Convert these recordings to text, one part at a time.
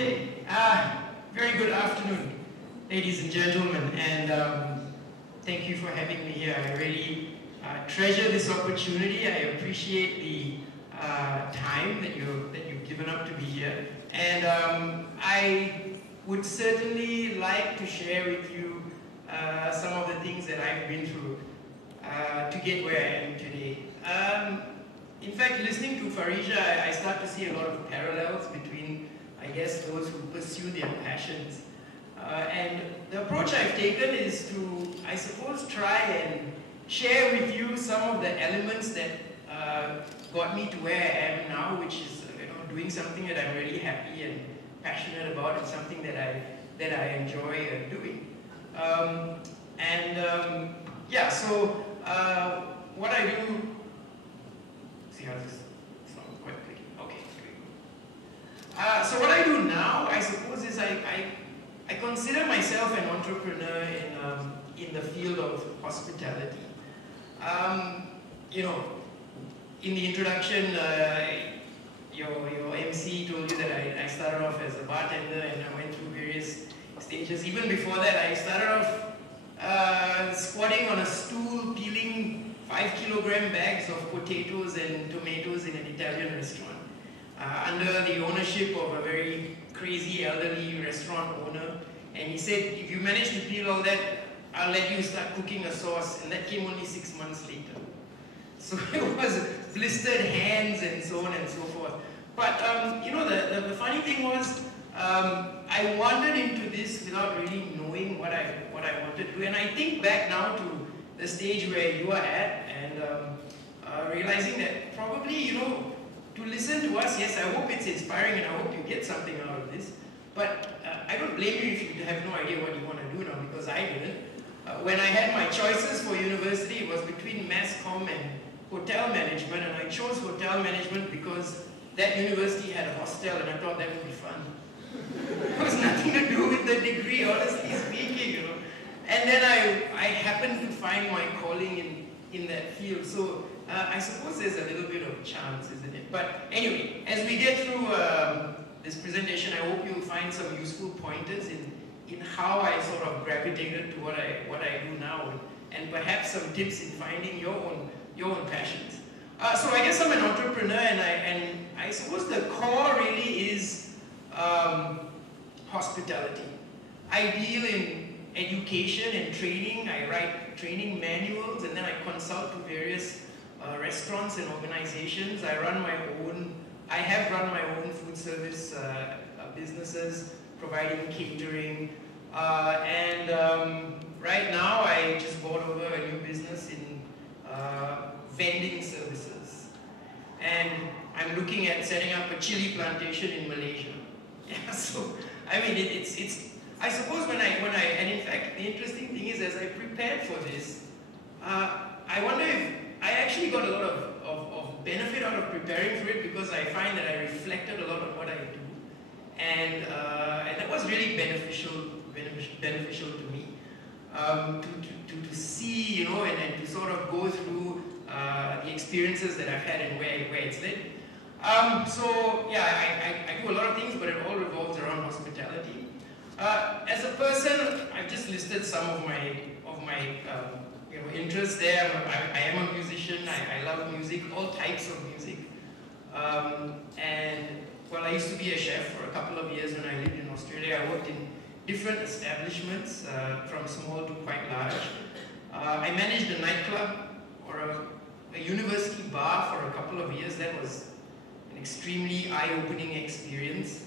Okay, very good afternoon, ladies and gentlemen, and thank you for having me here. I really treasure this opportunity. I appreciate the time that you've given up to be here, and I would certainly like to share with you some of the things that I've been through to get where I am today. In fact, listening to Farisha, I start to see a lot of parallels between, I guess, those who pursue their passions. And the approach I've taken is to, I suppose, try and share with you some of the elements that got me to where I am now, which is doing something that I'm really happy and passionate about, and something that I enjoy doing. Yeah, so what I do. See how this sounds quite clicky. Okay, here we go. So what I do now, I suppose, is I consider myself an entrepreneur in the field of hospitality. You know, in the introduction, your MC told you that I started off as a bartender and I went through various stages. Even before that, I started off squatting on a stool, peeling 5-kilogram bags of potatoes and tomatoes in an Italian restaurant under the ownership of a very crazy elderly restaurant owner. And he said, if you manage to peel all that, I'll let you start cooking a sauce. And that came only 6 months later. So it was blistered hands and so on and so forth. But you know, the funny thing was, I wandered into this without really knowing what I wanted to do. And I think back now to the stage where you are at, and realizing that probably, you know, to listen to us, yes, I hope it's inspiring and I hope you get something out of this, but I don't blame you if you have no idea what you want to do now, because I didn't. When I had my choices for university, it was between mass comm and hotel management, and I chose hotel management because that university had a hostel and I thought that would be fun. It was nothing to do with the degree, honestly speaking, you know. And then I happened to find my calling in that field. So I suppose there's a little bit of chance, isn't it? But anyway, as we get through this presentation, I hope you'll find some useful pointers in how I sort of gravitated to what I do now, and perhaps some tips in finding your own passions. So I guess I'm an entrepreneur, and I suppose the core really is hospitality. I deal in education and training. I write training manuals, and then I consult to various restaurants and organizations. I have run my own food service businesses, providing catering, and right now I just bought over a new business in vending services, and I'm looking at setting up a chili plantation in Malaysia. Yeah, so I mean it's I suppose and in fact the interesting thing is, as I prepared for this, I wonder if I actually got a lot of benefit out of preparing for it, because I find that I reflected a lot on what I do, and that was really beneficial to me, to see, you know, and to sort of go through the experiences that I've had and where it's led. So yeah, I do a lot of things, but it all revolves around hospitality. As a person, I've just listed some of my you know, interests there. I am a musician. I love music, all types of music. And well, I used to be a chef for a couple of years when I lived in Australia. I worked in different establishments, from small to quite large. I managed a nightclub or a university bar for a couple of years. That was an extremely eye-opening experience.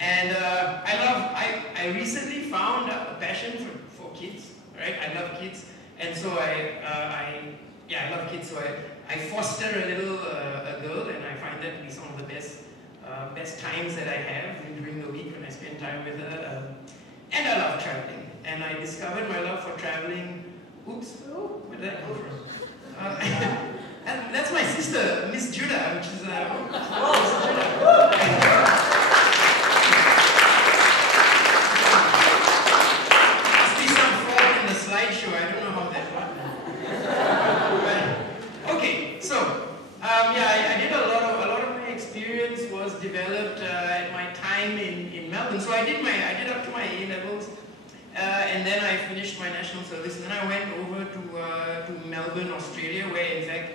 And I recently found a passion for kids, right? I love kids, and so I love kids. So I foster a little a girl, and I find that to be some of the best times that I have during the week when I spend time with her. And I love traveling, and I discovered my love for traveling. Oops, where did that come from? And that's my sister, Miss Judah, which is Miss Judah. Slideshow. I don't know how that happened. Okay, so yeah, I did a lot of my experience experience was developed at my time in Melbourne. So I did up to my A-levels, and then I finished my national service, and then I went over to Melbourne, Australia, where in fact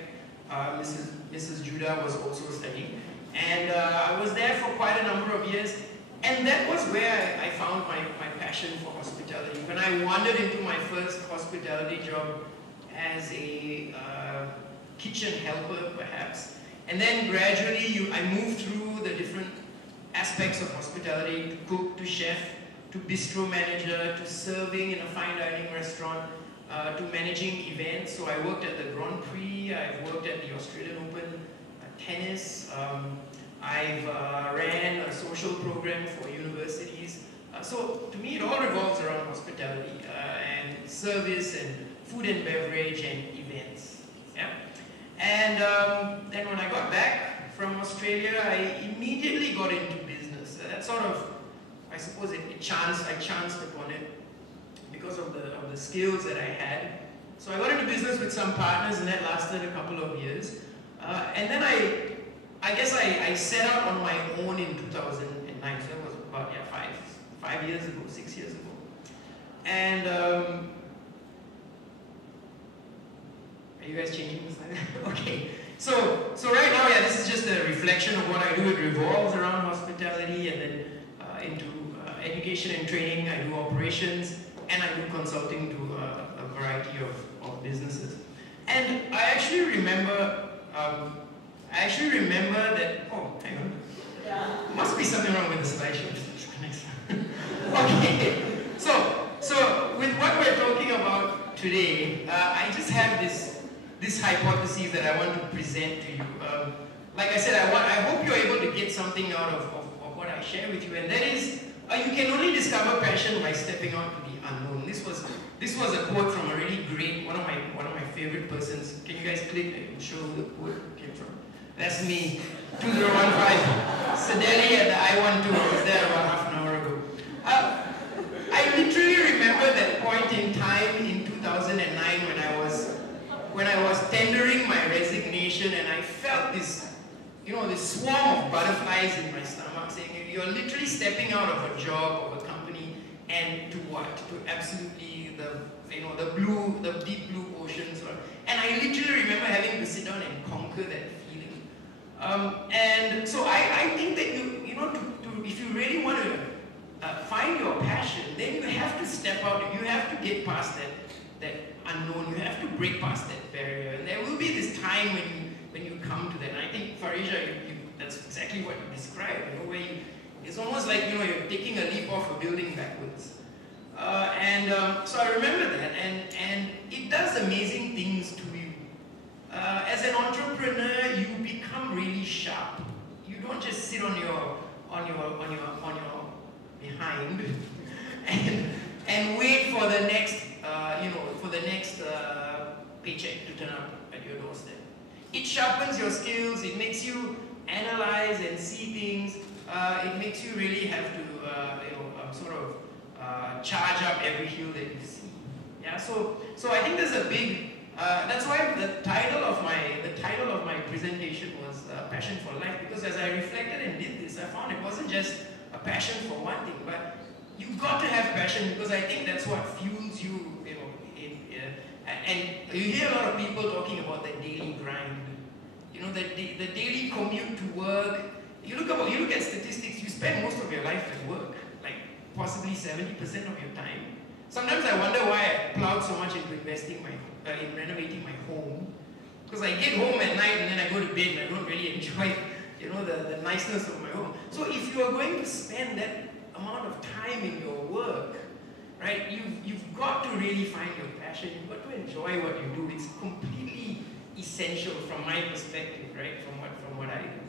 Mrs. Judah was also studying. And I was there for quite a number of years, and that was where I found my passion for hospitality. When I wandered into my first hospitality job as a kitchen helper, perhaps, and then gradually I moved through the different aspects of hospitality, to cook, to chef, to bistro manager, to serving in a fine dining restaurant, to managing events. So I worked at the Grand Prix, I've worked at the Australian Open tennis, I've ran a social program for universities. So to me it all revolves around hospitality and service and food and beverage and events. Yeah? And then when I got back from Australia, I immediately got into business. That sort of, I suppose I chanced upon it because of the skills that I had. So I got into business with some partners, and that lasted a couple of years. And then I guess I set out on my own in 2009, so that was about 5 years ago, 6 years ago. And are you guys changing the slide? Okay. So right now, yeah, this is just a reflection of what I do. It revolves around hospitality, and then into education and training. I do operations, and I do consulting to a variety of businesses. And I actually remember that, oh, hang on. Yeah. Must be something wrong with the slideshow. Okay. So with what we're talking about today, I just have this hypothesis that I want to present to you. Like I said, I hope you're able to get something out of what I share with you, and that is, you can only discover passion by stepping out to the unknown. This was a quote from a really great, one of my favorite persons. Can you guys click and show who the quote came from? That's me, 2015. Sadeli at the I-12. I was there about half an hour ago. I literally remember that point in time in 2009 when I was tendering my resignation, and I felt this, this swarm of butterflies in my stomach saying, you're literally stepping out of a job, of a company, and to what? To absolutely the deep blue oceans. And I literally remember having to sit down and conquer that feeling. And so I think that if you really want to find your passion, then you have to step out. You have to get past that unknown. You have to break past that barrier, and there will be this time when you come to that. And I think Farisha, that's exactly what you described. Where it's almost like you're taking a leap off a building backwards. So I remember that, and it does amazing things to you. As an entrepreneur, you become really sharp. You don't just sit on your behind and wait for the next paycheck to turn up at your doorstep. It sharpens your skills. It makes you analyze and see things. It makes you really have to charge up every hill that you see. Yeah. So I think there's a big. That's why the title of my presentation was Passion for Life, because as I reflected and did this, I found it wasn't just a passion for one thing, but you've got to have passion, because I think that's what fuels you. And you hear a lot of people talking about the daily grind. The daily commute to work. You look at statistics. You spend most of your life at work, like possibly 70% of your time. Sometimes I wonder why I plowed so much into investing in renovating my home, because I get home at night and then I go to bed and I don't really enjoy, the niceness of my home. So if you are going to spend that amount of time in your work, right, you've got to really find your passion. You've got to enjoy what you do. It's completely essential from my perspective, right, from what I do.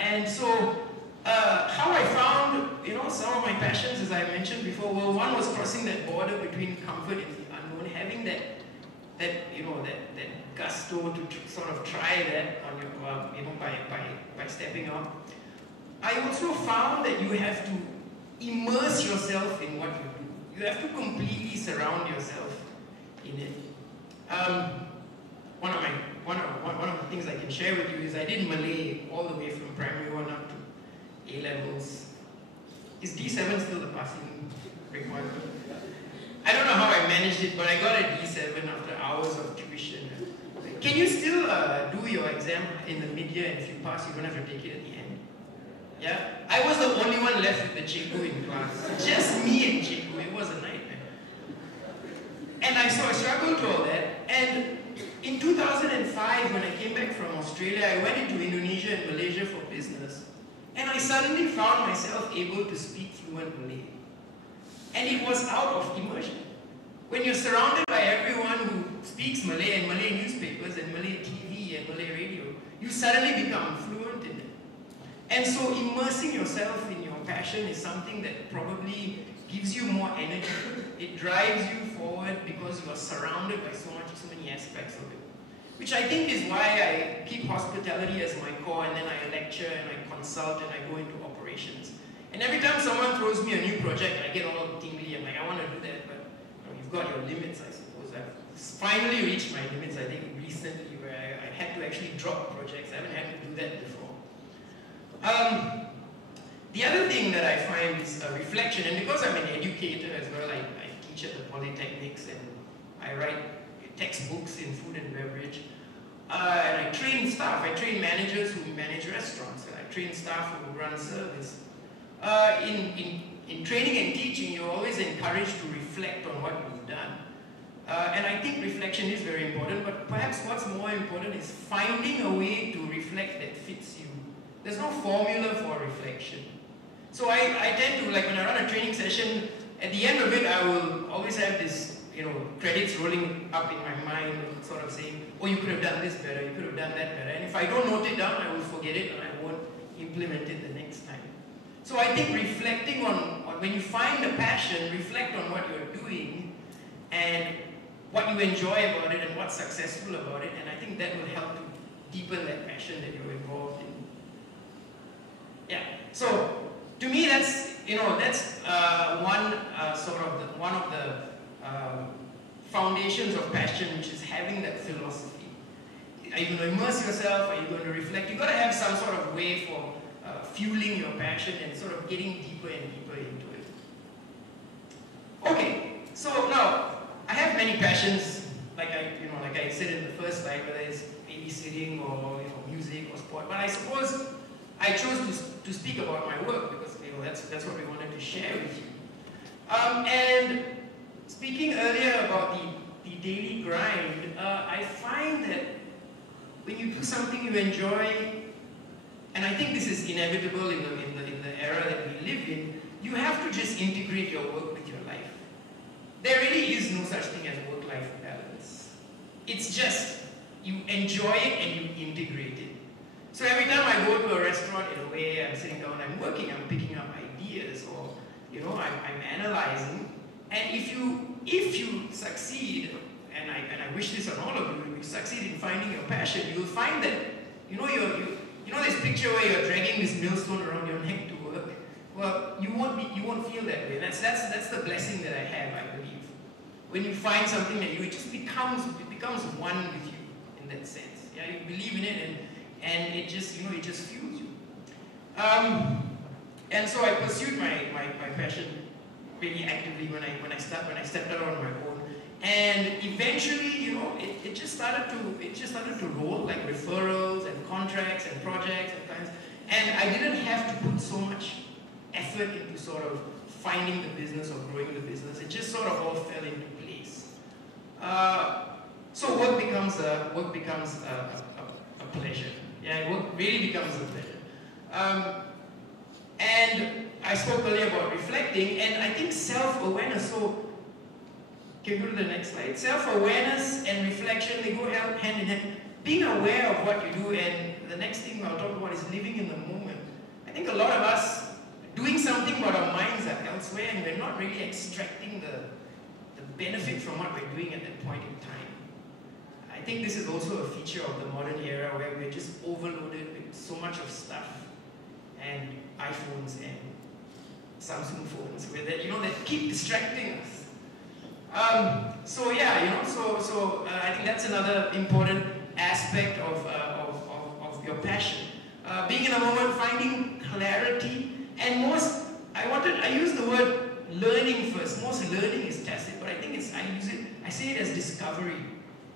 And so how I found, some of my passions, as I mentioned before, well, one was crossing that border between comfort and the unknown, having that gusto to sort of try that on your, by stepping out. I also found that you have to immerse yourself in what you do. You have to completely surround yourself in it. One one of the things I can share with you is I did Malay all the way from primary 1 up to A-levels. Is D7 still the passing requirement? I don't know how I managed it, but I got a D7 after hours of tuition. Can you still do your exam in the mid-year, and if you pass, you don't have to take it at the end? Yeah? I was the only one left with the cikgu in class. Just me and cikgu. It was a nightmare. And I struggled to all that. And in 2005, when I came back from Australia, I went into Indonesia and Malaysia for business. And I suddenly found myself able to speak fluent Malay. And it was out of immersion. When you're surrounded by everyone who speaks Malay and Malay newspapers and Malay TV and Malay radio, you suddenly become fluent in it. And so immersing yourself in your passion is something that probably gives you more energy. It drives you forward because you are surrounded by so many aspects of it. Which I think is why I keep hospitality as my core, and then I lecture and I consult and I go into operations. And every time someone throws me a new project, I get all tingly. I'm like, I want to do that, but you've got your limits, I suppose. I've finally reached my limits, I think, recently, where I had to actually drop projects. I haven't had to do that before. The other thing that I find is reflection, and because I'm an educator as well, I teach at the polytechnics and I write textbooks in food and beverage. And I train staff. I train managers who manage restaurants. And I train staff who run service. In training and teaching, you're always encouraged to reflect on what you've done. And I think reflection is very important, but perhaps what's more important is finding a way to reflect that fits you. There's no formula for reflection. So I tend to, like when I run a training session, at the end of it, I will always have this, credits rolling up in my mind, sort of saying, oh, you could have done this better, you could have done that better. And if I don't note it down, I will forget it and I won't implement it the next time. So I think reflecting on when you find a passion, reflect on what you're doing and what you enjoy about it and what's successful about it, and I think that will help to deepen that passion that you're involved in. Yeah. So to me, that's one of the foundations of passion, which is having that philosophy. Are you going to immerse yourself? Are you going to reflect? You've got to have some sort of way for fueling your passion and sort of getting deeper and deeper into it. Okay, so now I have many passions, like I said in the first slide, whether it's babysitting or music or sport. But I suppose I chose to speak about my work because that's what we wanted to share with you. And speaking earlier about the daily grind, I find that when you do something you enjoy, and I think this is inevitable in the era that we live in, you have to just integrate your work with your life. There really is no such thing as work-life balance. It's just, you enjoy it and you integrate it. So every time I go to a restaurant, in a way, I'm sitting down, I'm working, I'm picking up ideas, or I'm analyzing. And if you succeed, and I wish this on all of you, if you succeed in finding your passion, you'll find that this picture where you're dragging this millstone around your neck to work. Well, you won't feel that way. That's the blessing that I have, I believe. When you find something that it becomes one with you in that sense. Yeah, you believe in it and it just fuels you. And so I pursued my passion really actively when I stepped out on my own. And eventually, it just started to roll, like referrals and contracts and projects and kinds. And I didn't have to put so much effort into sort of finding the business or growing the business. It just sort of all fell into place. So work becomes a pleasure. Yeah, work really becomes a pleasure. And I spoke earlier about reflecting, and I think self-awareness. So, can you go to the next slide? Self-awareness and reflection, they go hand in hand. Being aware of what you do, and the next thing I'll talk about is living in the moment. I think a lot of us doing something, but our minds are elsewhere, and we're not really extracting the benefit from what we're doing at that point in time. I think this is also a feature of the modern era where we're just overloaded with so much of stuff, and iPhones and Samsung phones, that keep distracting us. So I think that's another important. aspect of your passion. Being in a moment, finding clarity, and I use the word learning first. Most learning is tacit, but I think I say it as discovery.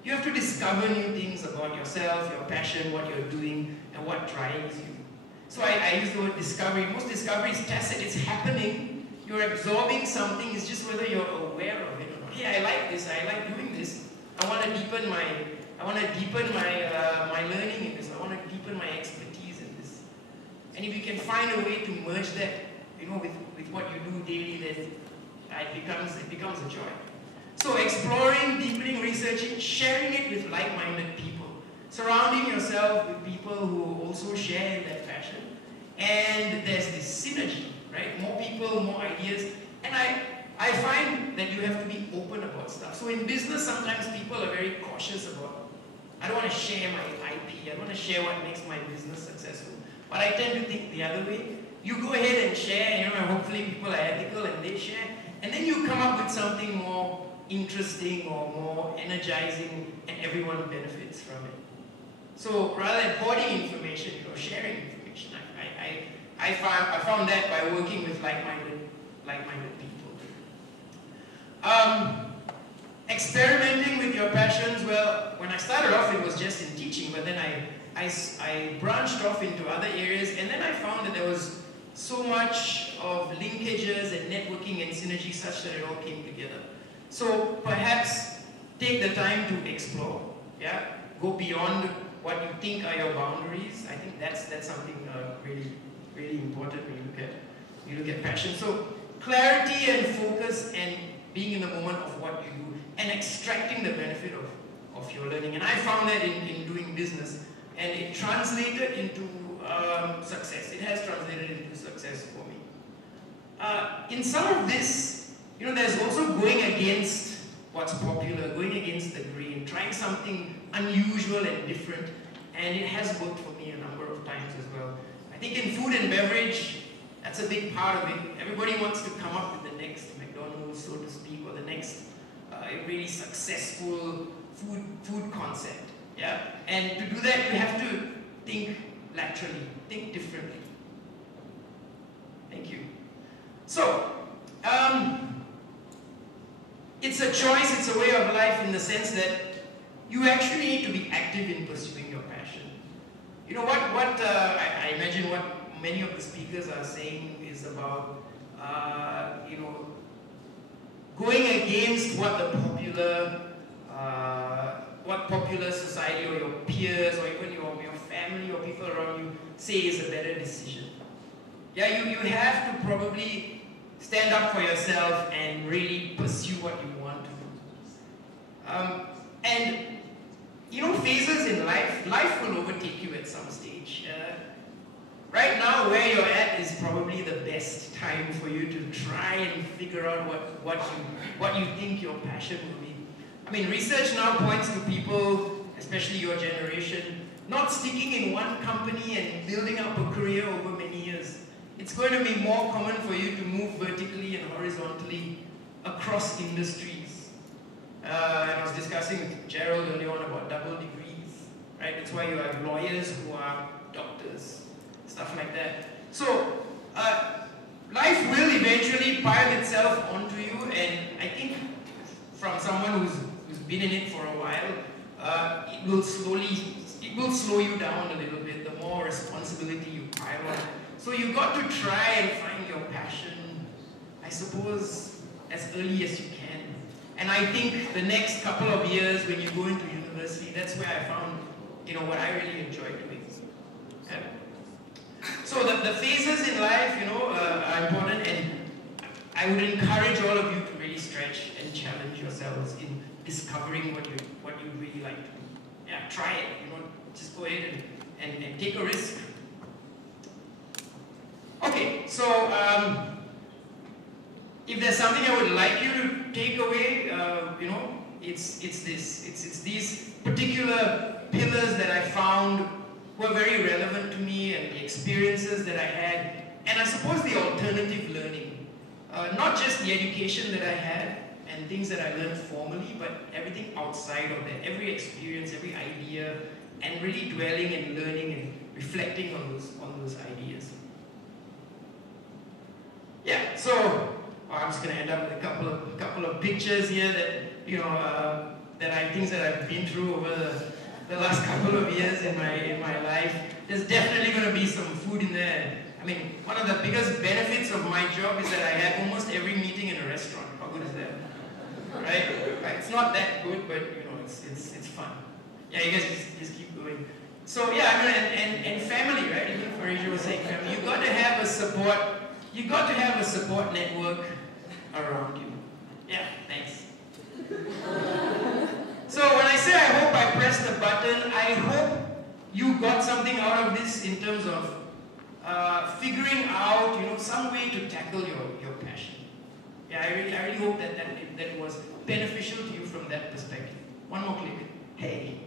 You have to discover new things about yourself, your passion, what you're doing, and what drives you. So I use the word discovery. Most discovery is tacit, it's happening. You're absorbing something, it's just whether you're aware of it or not. Hey, I like this, I like doing this. I want to deepen my learning in this. I want to deepen my expertise in this. And if you can find a way to merge that, with what you do daily, then it becomes a joy. So exploring, deepening, researching, sharing it with like-minded people, surrounding yourself with people who also share that passion, and there's this synergy, right? More people, more ideas, and I find that you have to be open about stuff. So in business, sometimes people are very cautious about, I don't want to share my IP, I don't want to share what makes my business successful. But I tend to think the other way. You go ahead and share, and hopefully people are ethical and they share, and then you come up with something more interesting or more energizing, and everyone benefits from it. So rather than hoarding information, sharing information. I found that by working with like-minded people. Experimenting with your passions. Well, when I started off, it was just in teaching, but then I branched off into other areas, and then I found that there was so much of linkages and networking and synergy such that it all came together. So perhaps take the time to explore, go beyond what you think are your boundaries. I think that's something really, really important when you look at passion. So clarity and focus and being in the moment of what you do and extracting the benefit of your learning. And I found that in doing business, and it translated into success. It has translated into success for me. In some of this, there's also going against what's popular, going against the grain, trying something unusual and different, and it has worked for me a number of times as well. I think in food and beverage, that's a big part of it. Everybody wants to come up with the next McDonald's, so to speak, or the next really successful food concept. And to do that, you have to think laterally, think differently. Thank you. So, it's a choice, it's a way of life in the sense that you actually need to be active in pursuing your passion. I imagine what many of the speakers are saying is about, going against what the popular society or your peers or even your family or people around you say is a better decision. You have to probably stand up for yourself and really pursue what you want to do. Phases in life will overtake you at some stage. Right now, where you're at is probably the best time for you to try and figure out what you think your passion will be. I mean, research now points to people, especially your generation, not sticking in one company and building up a career over many years. It's going to be more common for you to move vertically and horizontally across industries. And I was discussing with Gerald earlier on about double degrees, right? That's why you have lawyers who are doctors, stuff like that. So, life will eventually pile itself onto you, and I think from someone who's been in it for a while, it will slow you down a little bit, the more responsibility you pile on. So you've got to try and find your passion, I suppose, as early as you can. And I think the next couple of years when you go into university, that's where I found, what I really enjoy doing. Okay? So the phases in life, are important, and I would encourage all of you to really stretch and challenge yourselves in discovering what you really like to do. Try it, just go ahead and take a risk. Okay, so if there's something I would like you to take away, it's this. It's these particular pillars that I found were very relevant to me, and the experiences that I had, and I suppose the alternative learning. Not just the education that I had and things that I learned formally, but everything outside of that, every experience, every idea, and really dwelling and learning and reflecting on those ideas. Yeah, so I'm just going to end up with a couple of pictures here that things that I've been through over the last couple of years in my life. There's definitely going to be some food in there. I mean, one of the biggest benefits of my job is that I have almost every meeting in a restaurant. How good is that? Right? It's not that good, but it's fun. Yeah, you guys just keep going. So yeah, I mean, and family, right? Even Farisha was saying family. You got to have a support. You got to have a support network around you. Yeah, thanks. So when I say I hope I pressed the button, I hope you got something out of this in terms of figuring out, some way to tackle your passion. Yeah, I really hope that it was beneficial to you from that perspective. One more click. Hey.